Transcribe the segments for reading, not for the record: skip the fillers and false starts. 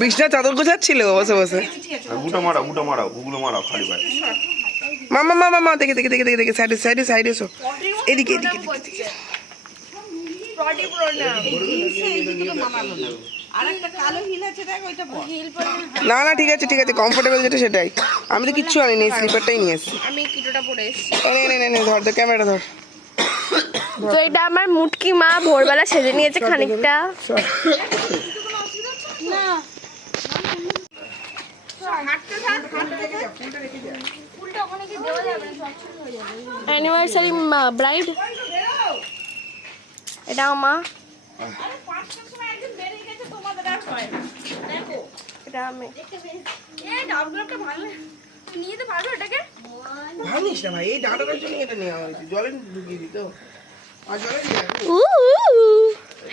বিছনা চাদর গোছাচ্ছিল বসে বসে। মামা মামা মামা দেখে দেখে দেখে দেখে দেখে সাইডে সাইডে সাইডে এসো, এদিকে এদিকে এদিকে। না না ঠিক আছে ঠিক আছে, কমফোর্টেবল যেটা সেটাই। আমি তো কিচ্ছু আনিনি, স্লিপারটাই নিয়ে এসেছি। আমি কিটোটা পরে এসেছি। ধর ধর ক্যামেরাটা ধর। তো এটা আমার মুটকি মা ভোরবেলা সেজে নিয়েছে খানিকটা। অ্যানিভার্সারি ব্রাইড এটা মা, এটা আমি। নিয়ে যেতে পারবো এটাকে? ভাঙিস না ভাই, এই ডাঁটাটার জন্য এটা নেওয়া হয়েছে, জলে ঢুকিয়ে দিত আর জলে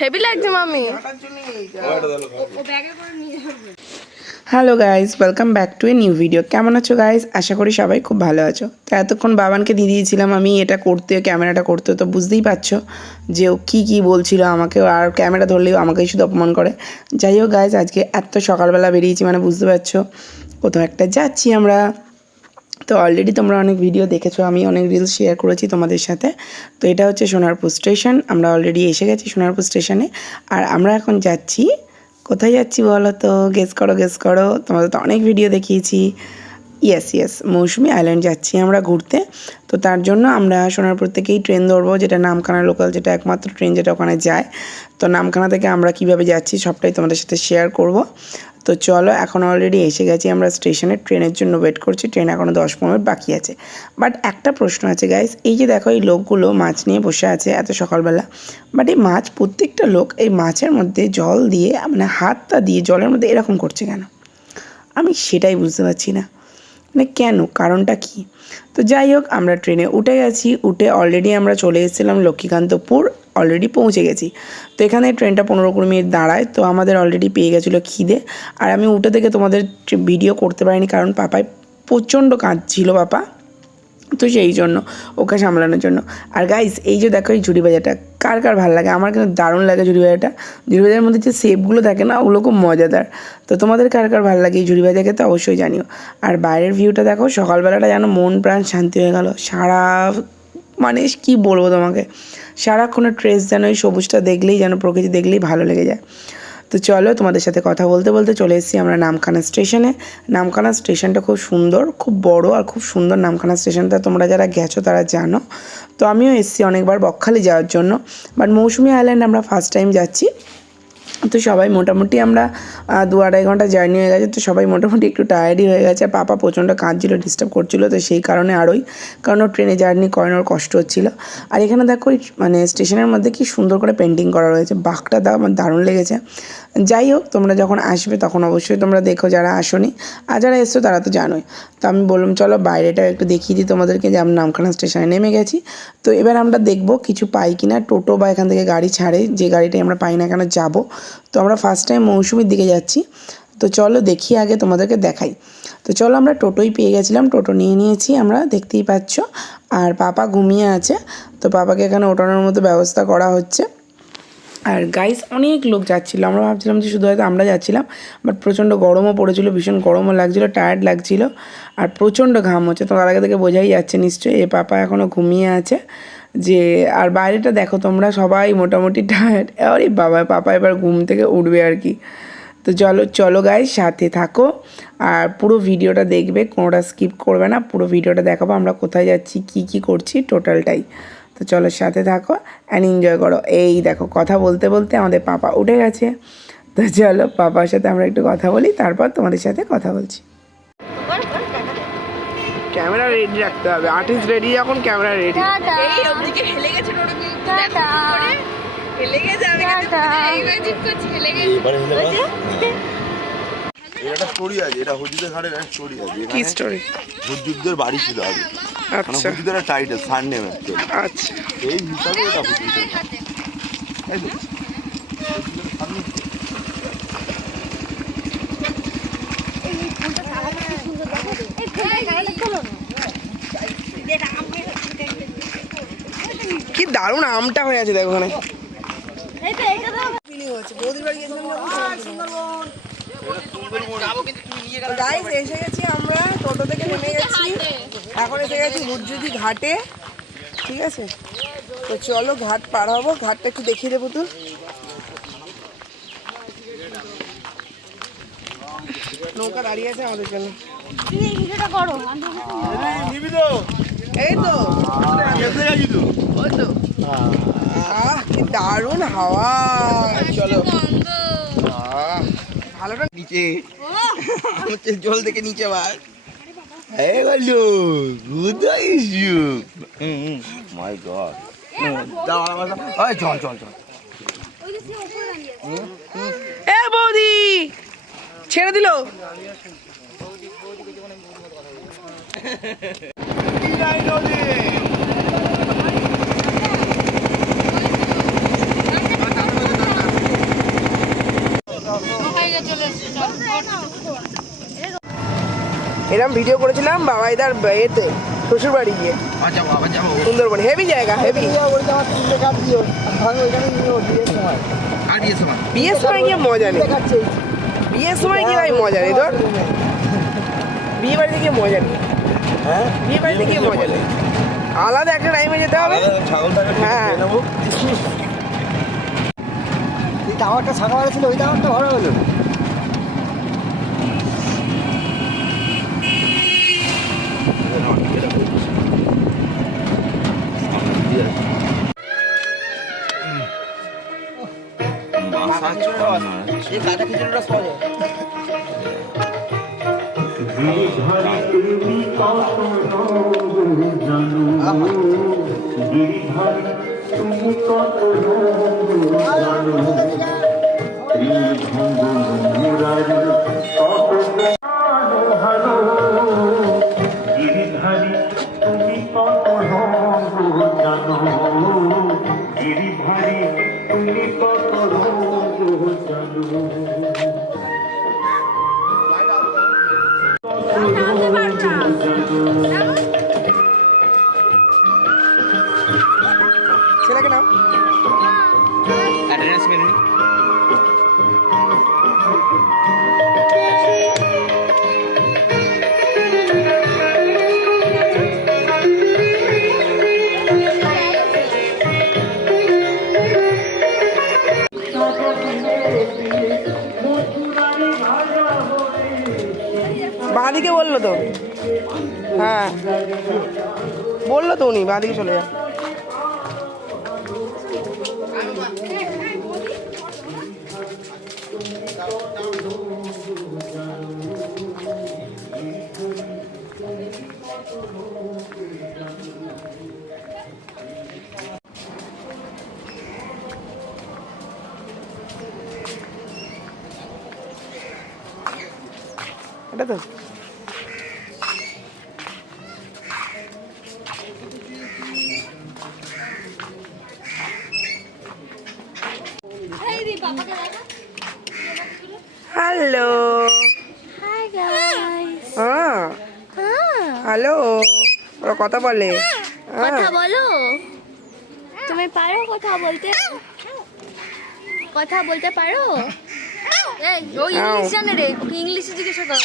হেভি লাগছে মামি। Hello guys, welcome back to a new video. কেমন আছো গাইজ? আশা করি সবাই খুব ভালো আছো। তো এতক্ষণ বাবানকে দিয়ে দিয়েছিলাম আমি এটা করতে, ক্যামেরাটা করতে, তো বুঝতেই পারছো যে ও কী বলছিল আমাকে, আর ক্যামেরা ধরলেও আমাকেই শুধু অপমান করে। যাই হোক গাইজ, আজকে এত সকালবেলা বেরিয়েছি, মানে বুঝতে পারছো কোথাও একটা যাচ্ছি আমরা। তো অলরেডি তোমরা অনেক ভিডিও দেখেছো, আমি অনেক রিলস শেয়ার করেছি তোমাদের সাথে। তো এটা হচ্ছে সোনারপুর স্টেশন, আমরা অলরেডি এসে গেছি সোনারপুর স্টেশনে। আর আমরা এখন যাচ্ছি, কোথায় যাচ্ছি বলো তো? গেস করো, তোমাদের তো অনেক ভিডিও দেখিয়েছি। ইয়েস মৌসুমী আইল্যান্ড যাচ্ছি আমরা ঘুরতে। তো তার জন্য আমরা সোনারপুর থেকেই ট্রেন ধরবো, যেটা নামখানা লোকাল, যেটা একমাত্র ট্রেন যেটা ওখানে যায়। তো নামখানা থেকে আমরা কীভাবে যাচ্ছি সবটাই তোমাদের সাথে শেয়ার করব। তো চলো, এখন অলরেডি এসে গেছি আমরা স্টেশনে, ট্রেনের জন্য ওয়েট করছি। ট্রেন এখনও 10 মিনিট বাকি আছে। বাট একটা প্রশ্ন আছে গাইস, এই যে দেখো এই লোকগুলো মাছ নিয়ে বসে আছে এত সকালবেলা, বাট এই মাছ, প্রত্যেকটা লোক এই মাছের মধ্যে জল দিয়ে, মানে হাতটা দিয়ে জলের মধ্যে এরকম করছে কেন? আমি সেটাই বুঝতে পারছি না, মানে কেন, কারণটা কি? তো যাই হোক, আমরা ট্রেনে উঠে গেছি, উঠে অলরেডি আমরা চলে এসেছিলাম লক্ষ্মীকান্তপুর, অলরেডি পৌঁছে গেছি। তো এখানে ট্রেনটা 15-20 মিনিট দাঁড়ায়। তো আমাদের অলরেডি পেয়ে গেছিলো খিদে, আর আমি উঠে থেকে তোমাদের ভিডিও করতে পারিনি, কারণ পাপায় প্রচণ্ড কাঁদছিল পাপা, তো সেই জন্য ওকে সামলানোর জন্য। আর গাইস, এই যে দেখো এই ঝুড়ি ভাজাটা কার ভালো লাগে? আমার কিন্তু দারুণ লাগে ঝুড়ি ভাজাটা। ঝুড়ি ভাজার মধ্যে যে শেপগুলো থাকে না, ওগুলো খুব মজাদার। তো তোমাদের কার ভালো লাগে এই ঝুড়ি ভাজা খেতে অবশ্যই জানিও। আর বাইরের ভিউটা দেখো, সকালবেলাটা যেন মন প্রাণ শান্তি হয়ে গেল। সারা, মানে কি বলবো তোমাকে, সারাক্ষণের ট্রেস যেন এই সবুজটা দেখলেই, যেন প্রকৃতি দেখলেই ভালো লেগে যায়। তো চলো, তোমাদের সাথে কথা বলতে বলতে চলে এসেছি আমরা নামখানা স্টেশনে। নামখানা স্টেশনটা খুব সুন্দর, খুব বড় আর খুব সুন্দর নামখানা স্টেশনটা। তোমরা যারা গেছো তারা জানো। তো আমিও এসেছি অনেকবার বকখালি যাওয়ার জন্য, বাট মৌসুমী আইল্যান্ড আমরা ফার্স্ট টাইম যাচ্ছি। তো সবাই মোটামুটি আমরা 2-2.5 ঘন্টা জার্নি হয়ে গেছে, তো সবাই মোটামুটি একটু টায়ার্ডই হয়ে গেছে। পাপা প্রচণ্ড কাঁদছিল, ডিস্টার্ব করছিলো, তো সেই কারণে আরোই, কারণ ওর ট্রেনে জার্নি করানোর কষ্ট হচ্ছিলো। আর এখানে দেখো মানে স্টেশনের মধ্যে কি সুন্দর করে পেন্টিং করা রয়েছে, বাঘটা আমার দারুণ লেগেছে। যাই হোক, তোমরা যখন আসবে তখন অবশ্যই তোমরা দেখো, যারা আসোনি, আর যারা এসছো তারা তো জানোই। তো আমি বললাম চলো বাইরেটা একটু দেখিয়ে দিই তোমাদেরকে, যে আমরা নামখানা স্টেশনে নেমে গেছি। তো এবার আমরা দেখবো কিছু পাই কিনা, টোটো বা এখান থেকে গাড়ি ছাড়ে, যে গাড়িটাই আমরা পাই না কেন যাবো। তো আমরা ফার্স্ট টাইম মৌসুমীর দিকে যাচ্ছি। তো চলো দেখি, আগে তোমাদেরকে দেখাই। তো চলো, আমরা টোটোই পেয়ে গেছিলাম, টোটো নিয়ে নিয়েছি আমরা, দেখতেই পাচ্ছ। আর পাপা ঘুমিয়ে আছে, তো পাপাকে এখানে ওঠানোর মতো ব্যবস্থা করা হচ্ছে। আর গাইস, অনেক লোক যাচ্ছিলো, আমরা ভাবছিলাম যে শুধু হয়তো আমরা যাচ্ছিলাম, বাট প্রচণ্ড গরমও পড়েছিল, ভীষণ গরমও লাগছিলো, টায়ার্ড লাগছিলো, আর প্রচণ্ড ঘাম হচ্ছে। তো তার আগে থেকে বোঝাই যাচ্ছে নিশ্চয়ই এ পাপা এখনও ঘুমিয়ে আছে যে। আর বাইরেটা দেখো তোমরা, সবাই মোটামুটি টায়ার্ড। আরে বাবা, পাপা এবার ঘুম থেকে উঠবে আর কি। তো চলো গাইস, সাথে থাকো আর পুরো ভিডিওটা দেখবে, কোনোটা স্কিপ করবে না। পুরো ভিডিওটা দেখাবো আমরা কোথায় যাচ্ছি, কি করছি, টোটালটাই। তো চলো সাথে থাকো অ্যান্ড এনজয় করো। এই দেখো, কথা বলতে বলতে আমাদের পাপা উঠে গেছে। তো চলো পাপার সাথে আমরা একটু কথা বলি, তারপর তোমাদের সাথে কথা বলছি। ক্যামেরা রেডি রাখতে হবে, আর্টিস্ট রেডি, এখন ক্যামেরা রেডি। এই ওদিকে হেলে গেছে টোটো, কিন্তু দেখো করে হেলে গেছে। আমি কিন্তু এই ম্যাজিক করছি, হেলে গেছে। এটা স্টোরি আছে, এটা হুজুরদের ঘাটের একটা স্টোরি আছে। কি স্টোরি? হুজুরদের বাড়ি ছিল আগে, মানে আচ্ছা হুজুরদের টাইটেল সারনেম আছে। আচ্ছা, এই হিসাবে এটা হুজুরদের। এই তো কি দারুণ আমটা হয়ে আছে দেখো ওখানে। এইটা দাও। ফিলিং হচ্ছে বৌদির বাড়ি গেছিলাম গাইস, এসে গেছি আমরা, টোটো থেকে নেমে গেছি, এখন এসে গেছি মুদ্রিদি ঘাটে। ঠিক আছে, তো চলো ঘাট পার হবো, ঘাটটা একটু দেখিয়ে দেবো। তো নৌকা দাঁড়িয়ে আছে আমাদের জন্য। তুমি এই ভিডিওটা করো, এই তো ওই তো, কি দারুণ হাওয়া। চলো ভালো না নিচে হচ্ছে জল থেকে নিচে বার। Hey, hello. Good is you. My God. চল। ওই যে সে উপরে দাঁড়িয়ে আছে। এ বৌদি ছেড়ে দিল। এরকম ভিডিও করেছিলাম বাবাইদার এতে শ্বশুর বাড়ি গিয়ে সুন্দরবন। হেভি জায়গা, হেভি। বিয়ের সময় গিয়ে মজা নেই, বিয়ের সময় গিয়ে ভাই মজা নেই। তোর বিয়ে বাড়িতে গিয়ে মজা নেই, বিয়ে বাড়িতে গিয়ে মজা নেই, আলাদা একটা টাইমে যেতে হবে। হ্যাঁ টাওয়ারটা ছাকা ছিল, ওই টাওয়ারটা ভালো হলো। এই কাটা খিচুড়িটা সহজ হয়। ছেলেকে নাও। বাঁদিকে বললো তো, হ্যাঁ বললো তো উনি, বাঁদিকে চলে যা। এটা তো হ্যালো। Hi guys. হ্যাঁ হ্যালো, ওরা কথা বলে। কথা বলো, তুমি পারো কথা বলতে? কথা বলতে পারো? এই ও ইংলিশ জানে রে, ওকে ইংলিশে জিজ্ঞাসা কর।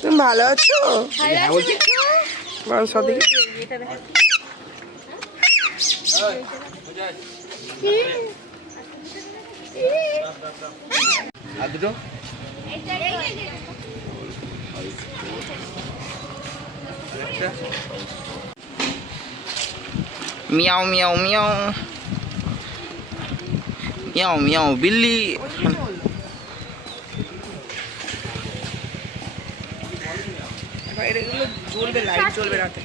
তুমি ভালো আছো? বলো সত্যি। আর দুটো মিয়াও মিয়াও মিয়াও মিয়াও মিয়াও বিল্লি। চলবে, লাইট চলবে রাতে।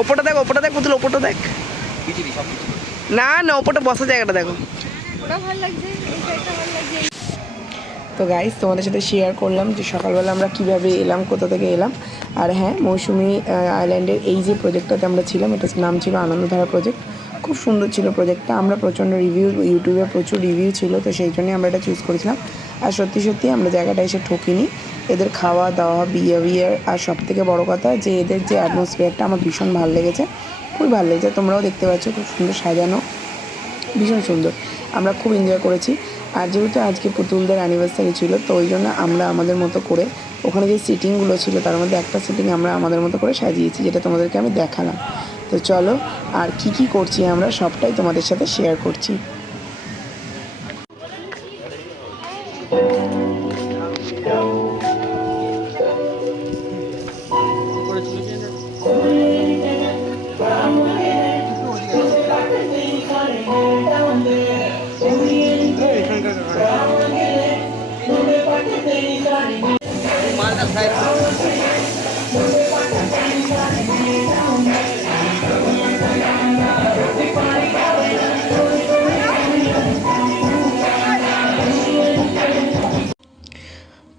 ওপরটা দেখ, ওপরটা দেখ, পুতুল ওপরটা দেখ। না না, ওপরটা বসার জায়গাটা দেখো। ওটা ভালো লাগছে, এই সাইডটা ভালো লাগছে। তো গাইস, তোমাদের সাথে শেয়ার করলাম যে সকালবেলা আমরা কিভাবে এলাম, কোথা থেকে এলাম। আর হ্যাঁ, মৌসুমি আইল্যান্ডের এই যে প্রজেক্টটাতে আমরা ছিলাম, এটার নাম ছিল আনন্দধারা প্রজেক্ট। খুব সুন্দর ছিল প্রজেক্টটা। আমরা প্রচণ্ড রিভিউ, ইউটিউবে প্রচুর রিভিউ ছিল, তো সেই জন্যই আমরা এটা চুজ করেছিলাম। আর সত্যি সত্যি আমরা জায়গাটা এসে ঠকিনি। এদের খাওয়া দাওয়া, বিহেভিয়ার, আর সবথেকে বড় কথা যে এদের যে অ্যাটমসফিয়ারটা আমার ভীষণ ভালো লেগেছে, খুবই ভালো লেগেছে। তোমরাও দেখতে পাচ্ছ খুব সুন্দর সাজানো, ভীষণ সুন্দর, আমরা খুব এনজয় করেছি। আর যেহেতু আজকে পুতুলদের অ্যানিভার্সারি ছিল, তো ওই জন্য আমরা আমাদের মতো করে ওখানে যে সিটিংগুলো ছিল তার মধ্যে একটা সিটিং আমরা আমাদের মতো করে সাজিয়েছি, যেটা তোমাদেরকে আমি দেখালাম। তো চলো, আর কি কি করছি আমরা সবটাই তোমাদের সাথে শেয়ার করছি।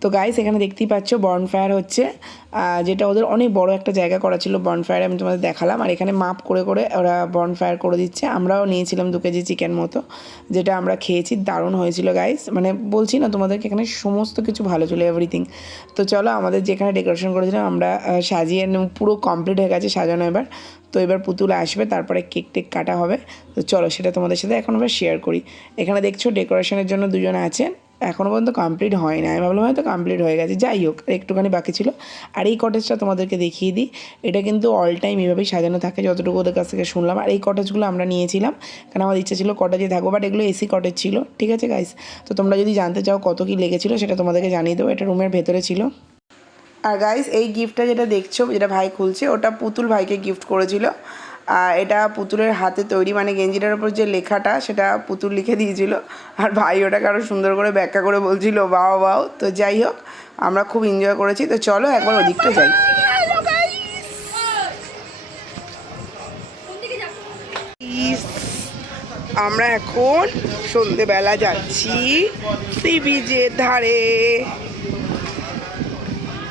তো গাইস, এখানে দেখতেই পাচ্ছ বনফায়ার হচ্ছে, যেটা ওদের অনেক বড় একটা জায়গা করা ছিল বনফায়ার, আমি তোমাদের দেখালাম। আর এখানে মাপ করে করে ওরা বনফায়ার করে দিচ্ছে। আমরাও নিয়েছিলাম 2 কেজি চিকেন মতো, যেটা আমরা খেয়েছি, দারুণ হয়েছিল গাইস। মানে বলছি না তোমাদেরকে, এখানে সমস্ত কিছু ভালো ছিল, এভরিথিং। তো চলো, আমাদের যেখানে ডেকোরেশন করেছিলাম আমরা সাজিয়ে পুরো কমপ্লিট হয়ে গেছে সাজানো এবার। তো এবার পুতুল আসবে, তারপরে কেক টেক কাটা হবে। তো চলো, সেটা তোমাদের সাথে এখন আমরা শেয়ার করি। এখানে দেখছো ডেকোরেশনের জন্য 2 জন আছেন, এখনও পর্যন্ত কমপ্লিট হয় না। আমি ভাবলাম হয়তো কমপ্লিট হয়ে গেছে, যাই হোক একটুখানি বাকি ছিল। আর এই কটেজটা তোমাদেরকে দেখিয়ে দিই, এটা কিন্তু অল টাইম এভাবেই সাজানো থাকে যতটুকু ওদের কাছ থেকে শুনলাম। আর এই কটেজগুলো আমরা নিয়েছিলাম কারণ আমার ইচ্ছা ছিল কটেজে থাকবো, বাট এগুলো এসি কটেজ ছিল, ঠিক আছে গাইস। তো তোমরা যদি জানতে চাও কত কী লেগেছিলো সেটা তোমাদেরকে জানিয়ে দেবো। এটা রুমের ভেতরে ছিল। আর গাইস, এই গিফটটা যেটা দেখছো, যেটা ভাই খুলছে, ওটা পুতুল ভাইকে গিফট করেছিল। এটা পুতুলের হাতে তৈরি, মানে গেঞ্জিটার ওপর যে লেখাটা সেটা পুতুল লিখে দিয়েছিল, আর ভাই ওটাকে আরও সুন্দর করে ব্যাখ্যা করে বলছিল বাও বাও। তো যাই হোক, আমরা খুব এনজয় করেছি। তো চলো একবার ওদিকটা যাই। আমরা এখন সন্ধেবেলা যাচ্ছি সি বিচের ধারে।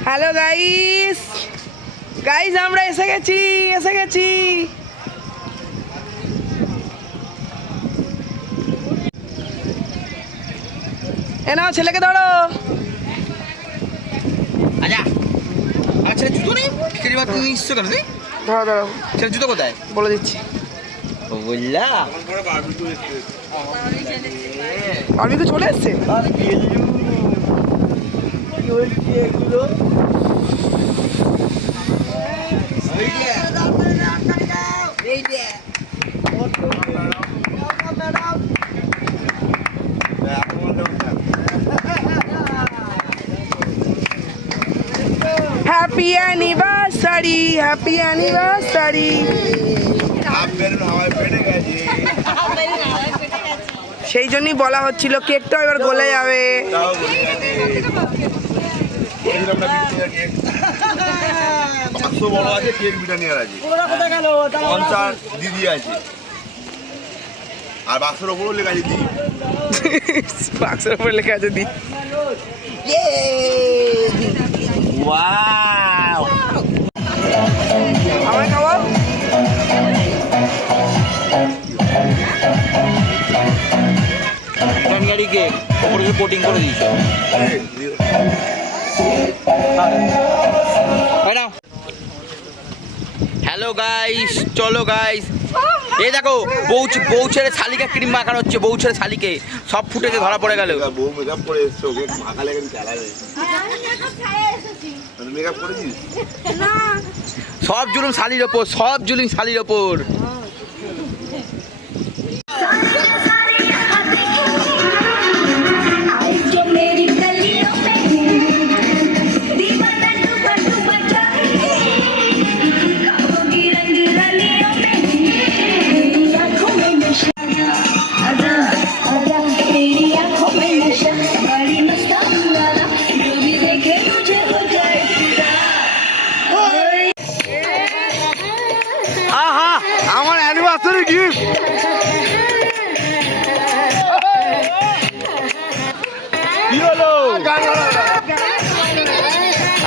হ্যালো গাইস, গাইস আমরা এসে গেছি। এ নাও, ছেলেকে ধরো। আচ্ছা, জুতো নেই তুমি নিশ্চয় কেন? ধরো, ছেলে জুতো কোথায় বলে দিচ্ছি। বললা বারবিকিউ চলে এসছে। Happy anniversary, happy anniversary. সেই জন্যই বলা হচ্ছিল কেকটা এবার গলে যাবে। বড় আছে, কেক বিটানিয়ার আছে, দিদি আছে, আর বাক্সের ওপরও লেখা আছে দি। বাক্সের ওপর লেখা আছে দি। আমার খাওয়াও। বিরিয়ানি কেক ওপরে কোটিং করে দিয়েছ। হ্যালো গাইস, চলো গাইস, এই দেখো বউ ছেড়ে শালিকে ক্রিম মাখানো হচ্ছে, বউ ছেড়ে শালিকে সব ফুটেকে ধরা পড়ে গেল। বউ মেকআপ করে এসছে, ওকে মাখা লেগে চালাবে। মেকআপ করেছিস? সব জুলুম শালির ওপর, সব জুলুম শালির ওপর। আমার অ্যানিভার্সারি গিফট। কি হলো?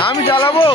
আমি চালাবো।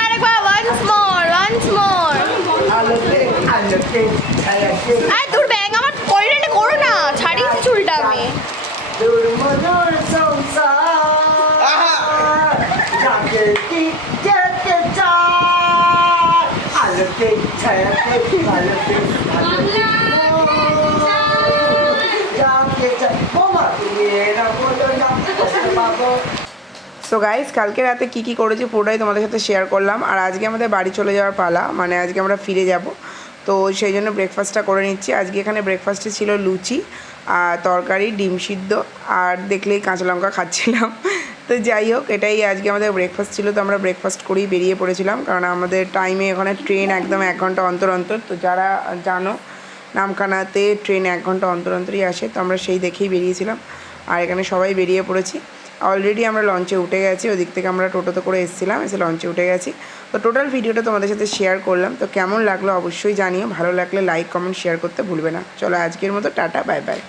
আরেকবার once more আরে তোর ব্যাং আমার পরিণামে করো না ছাড়িয়েছি চুলটা আমি সো গাইস কালকে রাতে কী কী করেছি পুরোটাই তোমাদের সাথে শেয়ার করলাম। আর আজকে আমাদের বাড়ি চলে যাওয়ার পালা, মানে আজকে আমরা ফিরে যাব, তো সেই জন্য ব্রেকফাস্টটা করে নিচ্ছি। আজকে এখানে ব্রেকফাস্টে ছিল লুচি আর তরকারি, ডিম সিদ্ধ, আর দেখলেই কাঁচা লঙ্কা খাচ্ছিলাম। তো যাই হোক, এটাই আজকে আমাদের ব্রেকফাস্ট ছিল। তো আমরা ব্রেকফাস্ট করেই বেরিয়ে পড়েছিলাম, কারণ আমাদের টাইমে এখানে ট্রেন একদম 1 ঘন্টা অন্তর অন্তর। তো যারা জানো নামখানাতে ট্রেন 1 ঘন্টা অন্তর অন্তরই আসে, তো আমরা সেই দেখেই বেরিয়েছিলাম। আর এখানে সবাই বেরিয়ে পড়েছি। অলরেডি আমরা লঞ্চে উঠে গেছি, ওদিক থেকে আমরা টোটোতে করে এসেছিলাম, এসে লঞ্চে উঠে গেছি। তো টোটাল ভিডিওটা তোমাদের সাথে শেয়ার করলাম। তো কেমন লাগলো অবশ্যই জানিও, ভালো লাগলে লাইক কমেন্ট শেয়ার করতে ভুলবে না। চলো আজকের মতো টাটা, বাই বাই।